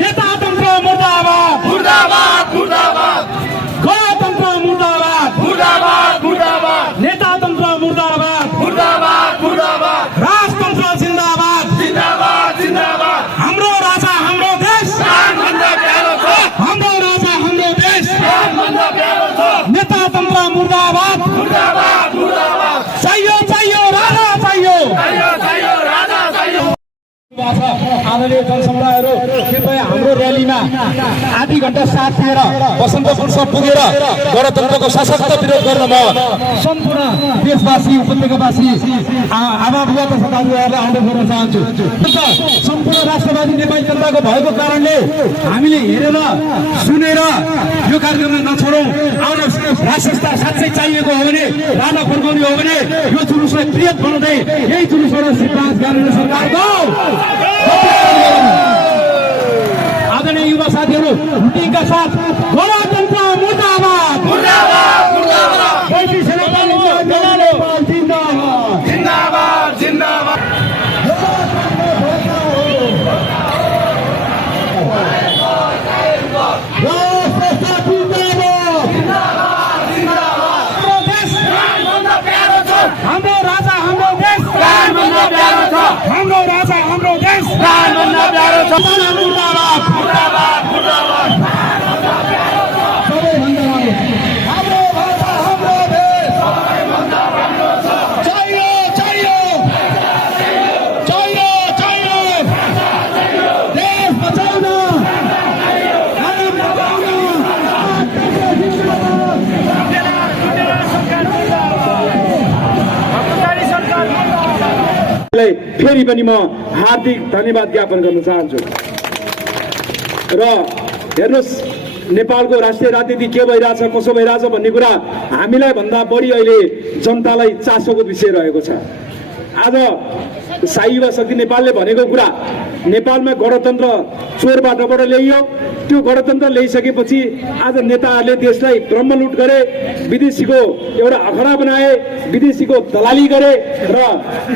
नेतातन्त्र मुर्दाबाद मुर्दाबाद मुर्दाबाद गणतन्त्र मुर्दाबाद मुर्दाबाद मुर्दाबाद नेतातन्त्र मुर्दाबाद मुर्दाबाद मुर्दाबाद राजतन्त्र जिन्दाबाद जिन्दाबाद जिन्दाबाद हाम्रो राजा हाम्रो देश प्राणभन्दा प्यारो छ हाम्रो राजा हाम्रो देश प्राणभन्दा प्यारो छ नेतातन्त्र मुर्दाबाद मुर्दाबाद मुर्दाबाद चाहियो चाहियो राजा चाहियो चाहियो चाहियो राजा चाहियो आदरणीय जनसमुदायहरू कृपया हाम्रो र्यालीमा आधी घण्टा साथ दिएर बसन्तपुरसम्म पुगेर गणतन्त्रको सशक्त विरोध गर्न म सम्पूर्ण देशवासी उपत्यकावासी आमाबुवा तथा दाजुभाइहरूलाई अनुरोध गर्न चाहन्छु। सम्पूर्ण राष्ट्रवादी नेपाली जनताको भएको कारणले हामीले हेरेर सुनेर यो कार्यक्रमलाई नछोडौँ। आउनुहोस्, राष्ट्रता साँच्चै चाहिएको हो भने, राजा फर्काउने हो भने यो जुलुसलाई प्रियत बनाउँदै यही जुलुसबाट सिद्धान्त गार्नु सरकारको आदरणीय युवा साथीहरू मिटिङका साथ गणतन्त्र मुर्दाबाद मुर्दाबाद मुर्दाबाद जिन्दाबाद जिन्दाबाद जिन्दाबाद हाम्रो राजा हाम्रो देश प्राणभन्दा प्यारो छ हाम्रो राजा हाम्रो देश प्राणभन्दा प्यारो छ मुर्दाबाद मुर्दाबाद मुर्दाबाद सबैभन्दा हाम्रो राजा हाम्रो देश चाहियो चाहियो चाहियो चाहियो देश बचाउन फेरि पनि म हार्दिक धन्यवाद ज्ञापन गर्न चाहन्छु। र हेर्नुहोस्, नेपालको राष्ट्रिय राजनीति के भइरहेछ कसो भइरहेछ भन्ने कुरा हामीलाई भन्दा बढी अहिले जनतालाई चासोको विषय रहेको छ। आज शाही युवा शक्ति नेपालले भनेको कुरा नेपालमा गणतन्त्र चोरबाटोबाट ल्याइयो, त्यो गणतन्त्र ल्याइसकेपछि आज नेताहरूले देशलाई ब्रह्मलुट गरे, विदेशीको एउटा अखडा बनाए, विदेशीको दलाली गरे र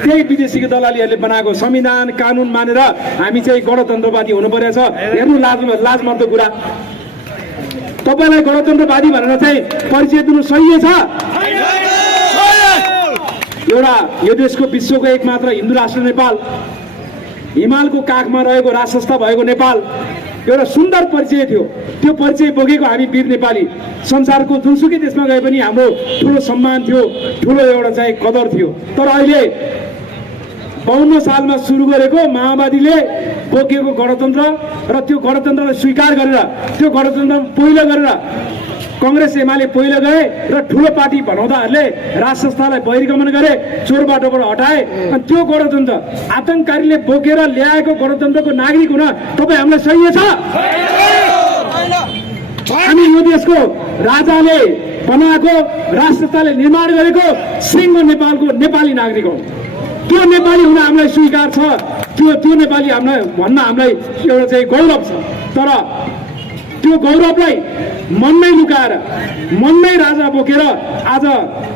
त्यही विदेशीको दलालीहरूले बनाएको संविधान कानुन मानेर हामी चाहिँ गणतन्त्रवादी हुनु परेको छ। हेर्नु, लाजमर्दो कुरा। तपाईँलाई गणतन्त्रवादी भनेर चाहिँ परिचय दिनु सही छ? एउटा यो देशको विश्वको एकमात्र हिन्दू राष्ट्र नेपाल, हिमालको काखमा रहेको राजसंस्था भएको नेपाल एउटा सुन्दर परिचय थियो। त्यो परिचय बोकेको हामी वीर नेपाली संसारको जुनसुकै देशमा गए पनि हाम्रो ठुलो सम्मान थियो, ठुलो एउटा चाहिँ कदर थियो। तर अहिले 52 सालमा सुरु गरेको माओवादीले बोकेको गणतन्त्र र त्यो गणतन्त्रलाई स्वीकार गरेर त्यो गणतन्त्र पहिलो गरेर कांग्रेस एमाले पहिलो गए र ठुलो पार्टी बनाउँदाहरूले राज संस्थालाई बहिर्गमन गरे, चोरबाटोबाट हटाए। अनि त्यो गणतन्त्र आतंककारीले बोकेर ल्याएको गणतन्त्रको नागरिक हुन तपाईँ हामीलाई सही छ? हामी यो देशको राजाले बनाएको राज संस्थाले निर्माण गरेको सिंह नेपालको नेपाली नागरिक हौ। त्यो नेपाली हुन हामीलाई स्वीकार छ, त्यो नेपाली हामीलाई भन्न हामीलाई एउटा चाहिँ गौरव छ। तर त्यो गौरवलाई मनमै लुकाएर मनमै राजा बोकेर आज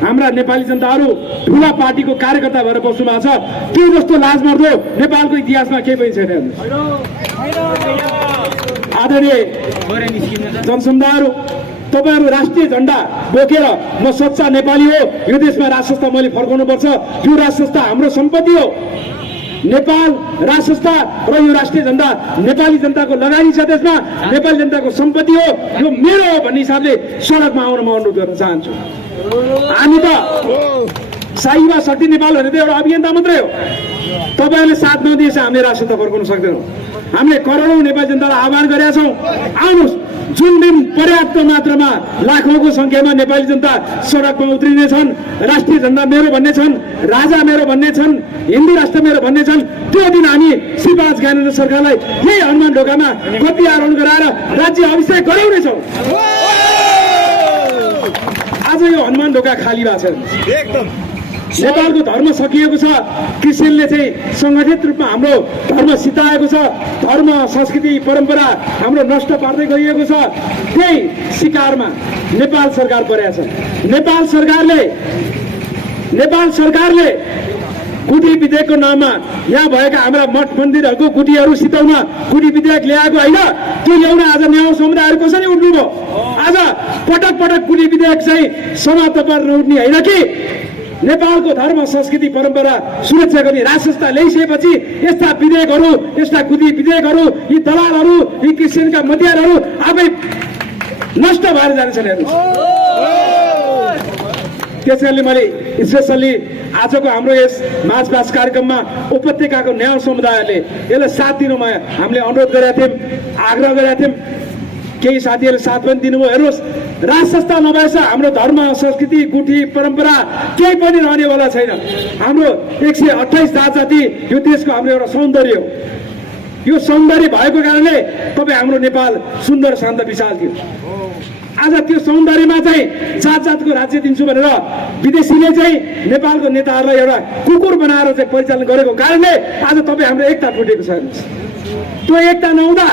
हाम्रा नेपाली जनताहरू ठुला पार्टीको कार्यकर्ता भएर बस्नु भएको छ। त्यो जस्तो लाजमर्दो नेपालको इतिहासमा केही पनि छैन। आदरणीय जनसमुदायहरू, तपाईहरु राष्ट्रिय झण्डा बोकेर म सच्चा नेपाली हो, यो देशमा राज संस्था मैले फर्काउनु पर्छ, यो राज संस्था हाम्रो सम्पत्ति हो, नेपाल राज संस्था र यो राष्ट्रिय झण्डा नेपाली जनताको लगानी छ, देशमा नेपाली जनताको सम्पत्ति हो, यो मेरो हो भन्ने हिसाबले सडकमा आउन म अनुरोध गर्न चाहन्छु। हामी त शाहीमा शक्ति नेपाल भनेर एउटा अभियन्ता मात्रै हो। तपाईहरुले साथ नदिएछ हामीले राज संस्था फर्काउन सक्दैनौँ। हामीले करोडौं नेपाली जनतालाई आह्वान गरेका छौँ, आउनुहोस्, जुन दिन पर्याप्त मात्रामा लाखौंको संख्यामा नेपाली जनता सडकमा उत्रिनेछन्, राष्ट्रिय झण्डा मेरो भन्ने छन्, राजा मेरो भन्ने छन्, हिन्दू राष्ट्र मेरो भन्ने छन्, त्यो दिन हामी शिवराज ज्ञानेन्द्र सरकारलाई यही हनुमान ढोकामा गद्दी आरोहण गराएर राज्य अभिषेक गराउनेछौँ। आज यो हनुमान ढोका खाली भएको छ। एकदम नेपालको धर्म सकिएको छ। क्रिस्चियनले चाहिँ संगठित रूपमा हाम्रो धर्म सिताएको छ, धर्म संस्कृति परम्परा हाम्रो नष्ट पार्दै गइएको छ। त्यही शिकारमा नेपाल सरकार परेको छ। नेपाल सरकारले गुठी विधेयकको नाममा यहाँ भएका हाम्रा मठ मन्दिरहरूको गुठीहरू सिताउन गुठी विधेयक ल्याएको होइन, त्यो ल्याउन आज नेवार समुदायहरू कसरी उठ्नुभयो? आज पटक पटक गुठी विधेयक चाहिँ समाप्त पार्न उठ्ने होइन कि नेपालको धर्म संस्कृति परम्परा सुरक्षा गर्ने राजसंस्था ल्याइसकेपछि यस्ता विधेयकहरू, यस्ता गुठी विधेयकहरू, यी दलालहरू, यी क्रिस्चियनका मतियारहरू आफै नष्ट भएर जान्छन्। हेर्नुहोस्, त्यसकारणले मैले स्पेसल्ली आजको हाम्रो यस मार्चपास्ट कार्यक्रममा उपत्यकाको नेवार समुदायले यसलाई साथ दिनुमा हामीले अनुरोध गरेका थियौँ, आग्रह गरेका थियौँ। केही साथीहरूले साथ पनि दिनुभयो। हेर्नुहोस्, राज संस्था नभएछ हाम्रो धर्म संस्कृति गुठी परम्परा केही पनि रहनेवाला छैन। हाम्रो 128 जात जाति यो देशको हाम्रो एउटा सौन्दर्य हो। यो सौन्दर्य भएको कारणले तपाईँ हाम्रो नेपाल सुन्दर शान्त विशाल थियो। आज त्यो सौन्दर्यमा चाहिँ जात जातको राज्य दिन्छु भनेर विदेशीले चाहिँ नेपालको नेताहरूलाई एउटा कुकुर बनाएर चाहिँ परिचालन गरेको कारणले आज तपाईँ हाम्रो एकता टुटेको छ। त्यो एकता नहुँदा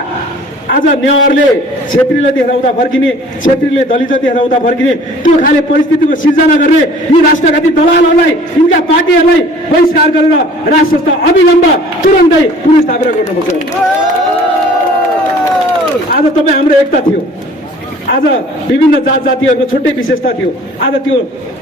आज नेवारले क्षेत्रीले देखाउँदा फर्किने, क्षेत्रीले दलित देखाउँदा फर्किने त्यो खाले परिस्थितिको सिर्जना गर्ने यी राष्ट्रघाती दलालहरूलाई, यिनका पार्टीहरूलाई बहिष्कार गरेर राज संस्था अविलम्ब तुरन्तै पुनर्स्थापना गर्नुपर्छ। आज तपाईँ हाम्रो एकता थियो। आज विभिन्न जात जातिहरूको छुट्टै विशेषता थियो। आज त्यो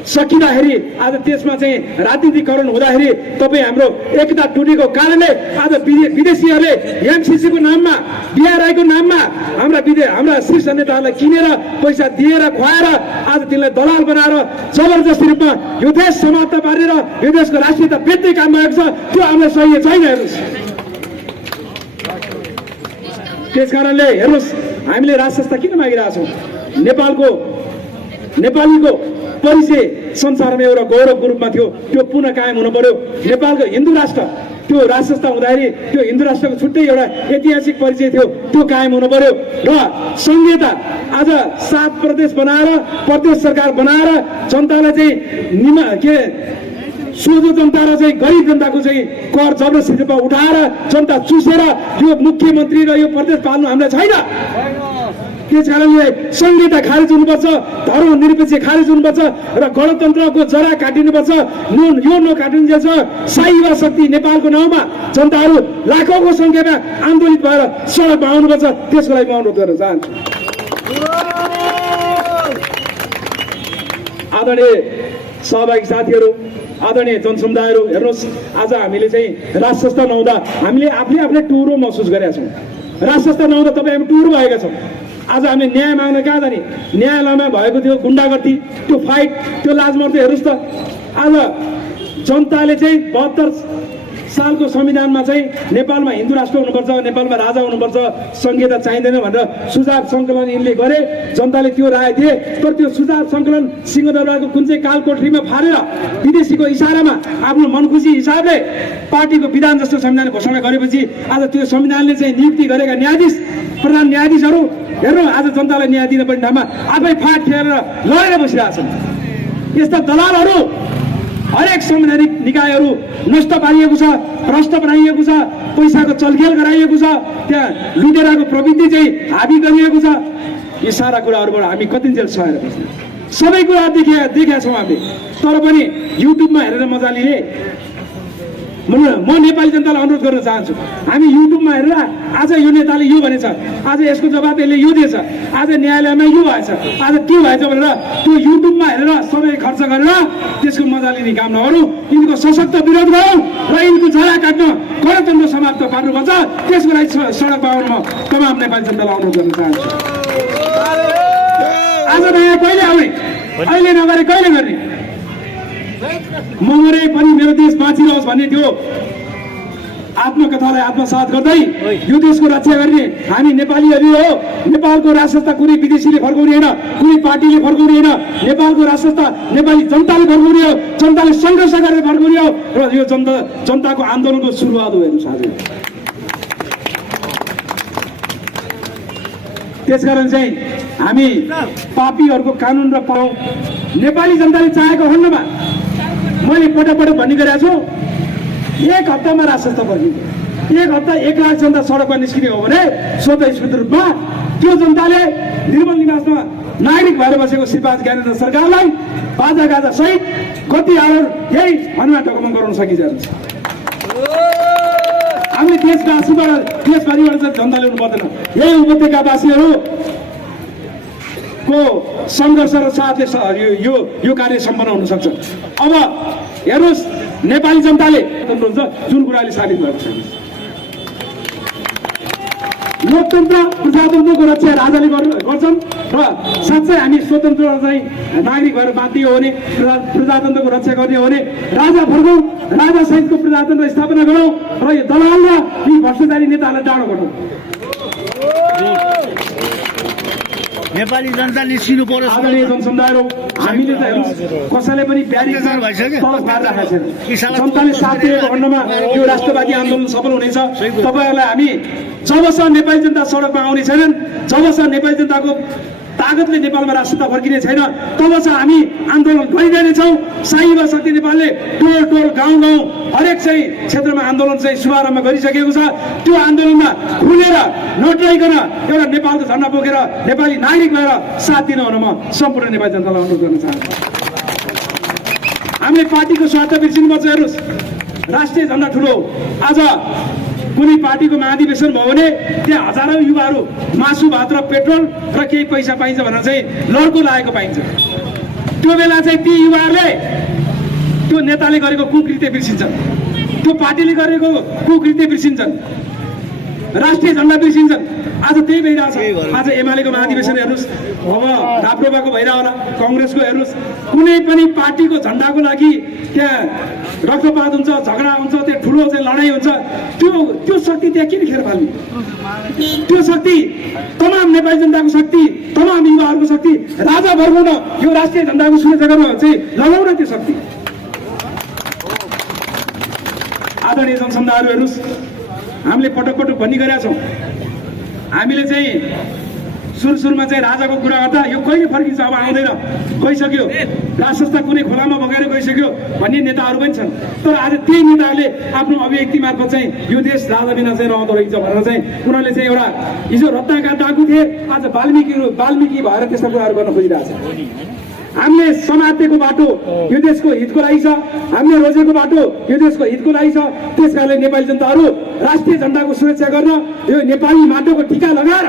सकिँदाखेरि आज त्यसमा चाहिँ राजनीतिकरण हुँदाखेरि तपाईँ हाम्रो एकता टुटेको कारणले आज विदेशीहरूले एमसिसीको नाममा, बिआरआईको नाममा हाम्रा शीर्ष नेताहरूलाई किनेर पैसा दिएर खुवाएर आज तिनलाई दलाल बनाएर जबरजस्ती रूपमा यो देश समाप्त पारेर यो देशको राष्ट्रियता बेच्ने काम भएको छ। त्यो हामीलाई सही छैन। हेर्नुहोस्, त्यस कारणले हेर्नुहोस्, हामीले राज संस्था किन मागिरहेका छौँ? नेपालीको परिचय संसारमा एउटा गौरवको रूपमा थियो, त्यो पुनः कायम हुनु पर्यो। नेपालको हिन्दू राष्ट्र त्यो राज संस्था हुँदाखेरि त्यो हिन्दू राष्ट्रको छुट्टै एउटा ऐतिहासिक परिचय थियो, त्यो कायम हुनु पर्यो। र संहिता आज 7 प्रदेश बनाएर प्रदेश सरकार बनाएर जनतालाई चाहिँ सोझो जनता र चाहिँ गरिब जनताको चाहिँ कर जबरजस्ती रूपमा उठाएर जनता चुसेर यो मुख्यमन्त्री र यो प्रदेश पाल्नु हामीलाई छैन। त्यस कारणले संहिता खारेज हुनुपर्छ, धर्म निरपेक्ष खारेज हुनुपर्छ र गणतन्त्रको जरा काटिनुपर्छ। यो नकाटिन्छ साइवा शक्ति नेपालको नाउँमा जनताहरू लाखौँको संख्यामा आन्दोलित भएर सडकमा आउनुपर्छ। त्यसको लागि म अनुरोध गर्न चाहन्छु। आदरणीय सहभागी साथीहरू, आदरणीय जनसमुदायहरू, हेर्नुहोस्, आज हामीले चाहिँ राज संस्था नहुँदा हामीले आफूले टुरो महसुस गरेका छौँ। राज संस्था नहुँदा तपाईँ हामी टुर भएका छौँ। आज हामीले न्याय माग्न कहाँ जाने? न्यायालयमा भएको थियो गुन्डागर्दी, त्यो फाइट, त्यो लाजमर्दो। हेर्नुहोस् त, आज जनताले चाहिँ 72 सालको संविधानमा चाहिँ नेपालमा हिन्दू राष्ट्र हुनुपर्छ, नेपालमा राजा हुनुपर्छ, संहिता चाहिँदैन भनेर सुझाव सङ्कलन यिनले गरे। जनताले त्यो राय दिए, तर त्यो सुझाव सङ्कलन सिंहदरबारको कुन चाहिँ कालकोठरीमा फालेर विदेशीको इसारामा आफ्नो मनखुसी हिसाबले पार्टीको विधान जस्तो संविधान घोषणा गरेपछि आज त्यो संविधानले चाहिँ नियुक्ति गरेका न्यायाधीश, प्रधान न्यायाधीशहरू हेर्नु आज जनतालाई न्याय दिन पर्ने ठाउँमा आफै फाट फेरेर लडेर बसिरहेछन्। यस्ता दलालहरू हरेक संवैधानिक निकायहरू नष्ट पारिएको छ, भ्रष्ट बनाइएको छ, पैसाको चलखेल गराइएको छ, त्यहाँ लुटेराको प्रवृत्ति चाहिँ हाबी गरिएको छ। यी सारा कुराहरूबाट हामी कतिन्जेल सहेर बस्छौँ? सबै कुरा देखेका छौँ हामीले। तर पनि युट्युबमा हेरेर मजा लिने म नेपाली जनतालाई अनुरोध गर्न चाहन्छु, हामी युट्युबमा हेरेर आज यो नेताले यो भनेछ, आज यसको जवाब यसले यो दिएछ, आज न्यायालयमा यो भएछ, आज त्यो भएछ भनेर त्यो युट्युबमा हेरेर समय खर्च गरेर त्यसको मजा लिने काम नगरौँ। यिनको सशक्त विरोध गरौँ र यिनको जरा काट्न गणतन्त्र समाप्त पार्नुपर्छ। त्यसको लागि सडकमा आउन म तमाम नेपाली जनतालाई अनुरोध गर्न चाहन्छु। आज नयाँ कहिले आउने? अहिले नगरे कहिले गर्ने? म मरे पनि मेरो देश बाँचिरहोस् भन्ने त्यो आत्मकथालाई आत्मसात गर्दै यो देशको रक्षा गर्ने हामी नेपालीहरू हो। नेपालको राज संस्था कुनै विदेशीले फर्काउने होइन, कुनै पार्टीले फर्काउने होइन। नेपालको राज संस्था नेपाली जनताले फर्काउने हो, जनताले सङ्घर्ष गरेर फर्काउने हो र यो जनताको आन्दोलनको सुरुवात हो। हेर्नुहोस्, आज त्यसकारण चाहिँ हामी पापीहरूको कानुन र पाउँ। नेपाली जनताले चाहेको खण्डमा मैले पटक भन्ने गरेको छु, 1 हप्तामा राज संस्था फर्किन्छ। 1 हप्ता 1 लाख जनता सडकमा निस्किने हो भने स्वतः स्फूर्त रूपमा त्यो जनताले निर्मल निवासमा नागरिक भएर बसेको श्रीपाद ज्ञानेन्द्र सरकारलाई बाजा गाजा सहित कति आवर यही हनुमान ढोकामा गराउन सकिन्छ। हामीले देशवासीबाट चाहिँ जनता ल्याउनु पर्दैन। यही उपत्यकावासीहरूको सङ्घर्ष र साथले यो कार्य सम्पन्न हुन सक्छ। अब हेर्नुहोस् नेपाली जनताले हुन्छ जुन कुराले साबित भएको छ। लोकतन्त्र प्रजातन्त्रको रक्षा राजाले गर्छन् र साँच्चै हामी स्वतन्त्र चाहिँ नागरिक भएर बाँधियो भने प्रजातन्त्रको रक्षा गर्ने हो भने राजा फर्कौँ, राजा सहितको प्रजातन्त्र स्थापना गरौँ र यो दलाल र यी भ्रष्टाचारी नेताहरूलाई डाँडो गरौँ। नेपाली जनता निस्किनु पर्यो। आदरणीय जनसमुदायहरू, हामीले त हेर्नुहोस् कसैले पनि ब्यारिकेड तलस मारिराखेको छैन। जनताले साथ दिएको खण्डमा यो राष्ट्रवादी आन्दोलन सफल हुनेछ। तपाईँहरूलाई हामी जबसम्म नेपाली जनता सडकमा आउने छैनन्, जबसम्म नेपाली जनताको तागतले नेपालमा राष्ट्रता फर्किने छैन, तबसम्म हामी आन्दोलन गरिरहनेछौँ। साइबा शक्ति नेपालले टोल टोल गाउँ गाउँ हरेक चाहिँ क्षेत्रमा आन्दोलन चाहिँ शुभारम्भ गरिसकेको छ। त्यो आन्दोलनमा खुलेर नडराइकन एउटा नेपालको झन्डा बोकेर नेपाली नागरिक भएर साथ दिन हुन म सम्पूर्ण नेपाली जनतालाई अनुरोध गर्न चाहन्छु। हामीले पार्टीको स्वार्थ बिर्सिनुपर्छ। हेर्नुहोस् राष्ट्रिय झन्डा ठुलो। आज कुनै पार्टीको महाधिवेशन भयो भने त्यहाँ हजारौँ युवाहरू मासु भात र पेट्रोल र केही पैसा पाइन्छ भनेर चाहिँ लड्को लागेको पाइन्छ। त्यो बेला चाहिँ ती युवाहरूले त्यो नेताले गरेको कुकृत्य बिर्सिन्छन्, त्यो पार्टीले गरेको कुकृत्य बिर्सिन्छन्, राष्ट्रिय झन्डा बिर्सिन्छन्। आज त्यही भइरहेछ। आज एमालेको महाधिवेशन हेर्नुहोस्, अब राप्रपाको भइरह होला, कङ्ग्रेसको हेर्नुहोस्, कुनै पनि पार्टीको झन्डाको लागि त्यहाँ रक्तपात हुन्छ, झगडा हुन्छ, त्यो ठुलो चाहिँ लडाइँ हुन्छ। त्यो शक्ति त्यहाँ किन खेर फाल्ने? त्यो शक्ति तमाम नेपाली जनताको शक्ति, तमाम युवाहरूको शक्ति राजा भर्काउन, यो राष्ट्रिय झन्डाको सुरक्षा गर्न चाहिँ लगाउन त्यो शक्ति। आदरणीय जनसमुदायहरू हेर्नुहोस्, हामीले पटक पटक भनी गरेका छौँ, हामीले चाहिँ सुरुमा चाहिँ राजाको कुरा गर्दा यो कहिले फर्किन्छ, अब आउँदैन, गइसक्यो, राज संस्था कुनै खोलामा बगाएर गइसक्यो भन्ने नेताहरू पनि छन्। तर आज त्यही नेताहरूले आफ्नो अभिव्यक्ति मार्फत चाहिँ यो देश राजा बिना चाहिँ रहँदो रहेछ भनेर चाहिँ उनीहरूले चाहिँ एउटा हिजो रत्नाका डाकु थिए, आज वाल्मिकी भएर त्यस्ता कुराहरू गर्न खोजिरहेछ। हामीले समातेको बाटो यो देशको हितको लागि छ, हामीले रोजेको बाटो यो देशको हितको लागि छ। त्यसकारणले नेपाली जनताहरू राष्ट्रिय झन्डाको सुरक्षा गर्न यो नेपाली माटोको टिका लगाएर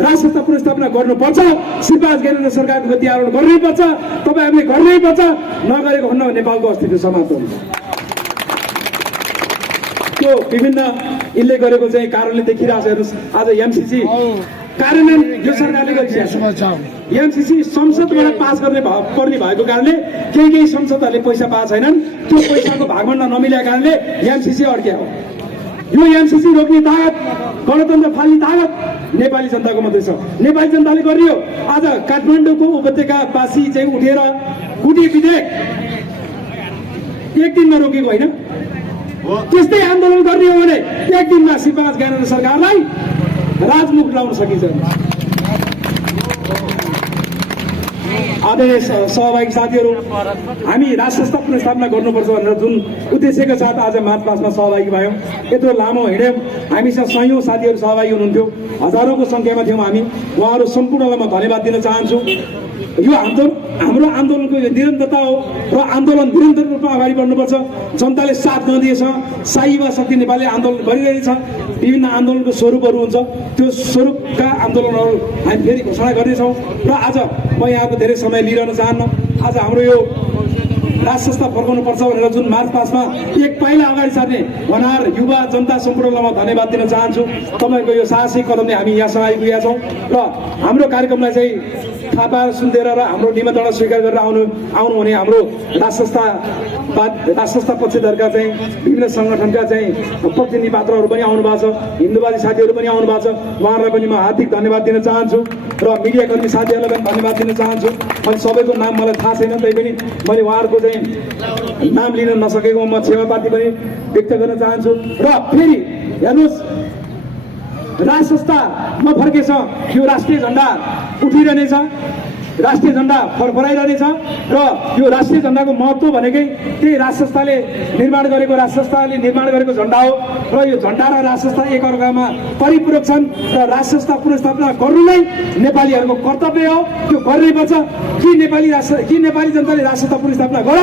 राज संस्था पुनर्स्थापना गर्नुपर्छ। श्रीपाद ज्ञानेन्द्र सरकारको गति आरोहण गर्नैपर्छ। तपाईँहरूले गर्नैपर्छ। नगरेको खण्डमा नेपालको अस्तित्व समाप्त हुन्छ। त्यो विभिन्न यसले गरेको चाहिँ कारणले देखिरहेको छ। हेर्नुहोस् आज एमसीसी कार्यान्वयन यो सरकारले गरिरहेको छ। एमसीसी संसदबाट पास पर्ने भएको कारणले केही संसदहरूले पैसा पाएको छैनन्। त्यो पैसाको भागभण्डा नमिलेको कारणले एमसीसी अड्क्या हो। यो एमसीसी रोक्ने तागत, गणतन्त्र फाल्ने तागत नेपाली जनताको मात्रै छ। नेपाली जनताले गरियो। आज काठमाडौँको उपत्यकावासी चाहिँ उठेर कुटी विधेयक एक दिनमा रोकेको होइन, त्यस्तै आन्दोलन गर्ने हो भने एक दिनमा श्रीपाद ज्ञानेन्द्र सरकारलाई राजमुख लाउन सकिन्छ। आदरणीय सहभागी साथीहरू, हामी राज संस्था पुनर्स्थापना गर्नुपर्छ भनेर जुन उद्देश्यका साथ आज मार्च पासमा सहभागी भयौँ, यत्रो लामो हिँड्यौँ, हामीसँग सयौँ साथीहरू सहभागी हुनुहुन्थ्यो, हजारौँको सङ्ख्यामा थियौँ हामी। उहाँहरू सम्पूर्णलाई म धन्यवाद दिन चाहन्छु। यो हाम्रो आन्दोलनको यो निरन्तरता हो र आन्दोलन निरन्तर रूपमा अगाडि बढ्नुपर्छ। जनताले साथ नदिएछ, साइबा शक्ति नेपालले आन्दोलन गरिरहेछ। विभिन्न आन्दोलनको स्वरूपहरू हुन्छ, त्यो स्वरूपका आन्दोलनहरू हामी फेरि घोषणा गर्नेछौँ। र आज म यहाँको धेरै समय लिइरहन चाहन्न। आज हाम्रो यो राज संस्था फर्काउनुपर्छ भनेर जुन मार्च पासमा एक पाइला अगाडि सार्ने भनार युवा जनता सम्पूर्णलाई म धन्यवाद दिन चाहन्छु। तपाईँहरूको यो साहसिक कदमले हामी यहाँसम्म आइपुगेका छौँ र हाम्रो कार्यक्रमलाई चाहिँ थाहा सुनिदिएर र हाम्रो निमन्त्रणा स्वीकार गरेर आउनुहुने हाम्रो राज संस्था पक्षधरका चाहिँ विभिन्न सङ्गठनका चाहिँ प्रतिनिधि पात्रहरू पनि आउनु भएको छ, हिन्दूवादी साथीहरू पनि आउनु भएको छ। उहाँहरूलाई पनि म हार्दिक धन्यवाद दिन चाहन्छु र मिडियाकर्मी साथीहरूलाई पनि धन्यवाद दिन चाहन्छु। मैले सबैको नाम मलाई थाहा छैन, तैपनि मैले उहाँहरूको चाहिँ नाम लिन नसकेको म क्षमाप्रार्थी पनि व्यक्त गर्न चाहन्छु। र फेरि हेर्नुहोस्, राज संस्थामा फर्केछ, यो राष्ट्रिय झन्डा उठिरहनेछ राष्ट्रिय झण्डा फरफराइरहनेछ र यो राष्ट्रिय झण्डाको महत्त्व भनेकै त्यही राज संस्थाले निर्माण गरेको राज संस्थाले निर्माण गरेको झण्डा हो र यो झण्डा र राज संस्था एकअर्कामा परिपूरक छन् र राज संस्था पुनर्स्थापना गर्नु नै नेपालीहरूको कर्तव्य हो। त्यो गर्नैपर्छ। कि नेपाली जनताले राज संस्था पुनर्स्थापना गर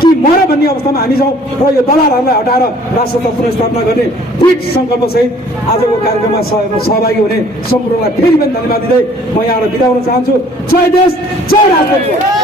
कि मर भन्ने अवस्थामा हामी छौँ र यो दलालहरूलाई हटाएर राज संस्था पुनर्स्थापना गर्ने दृढ सङ्कल्पसहित आजको कार्यक्रममा सहभागी हुने सम्पूर्णलाई फेरि पनि धन्यवाद दिँदै म यहाँबाट बिदा हुन चाहन्छु। जय देश, जय राजनीति।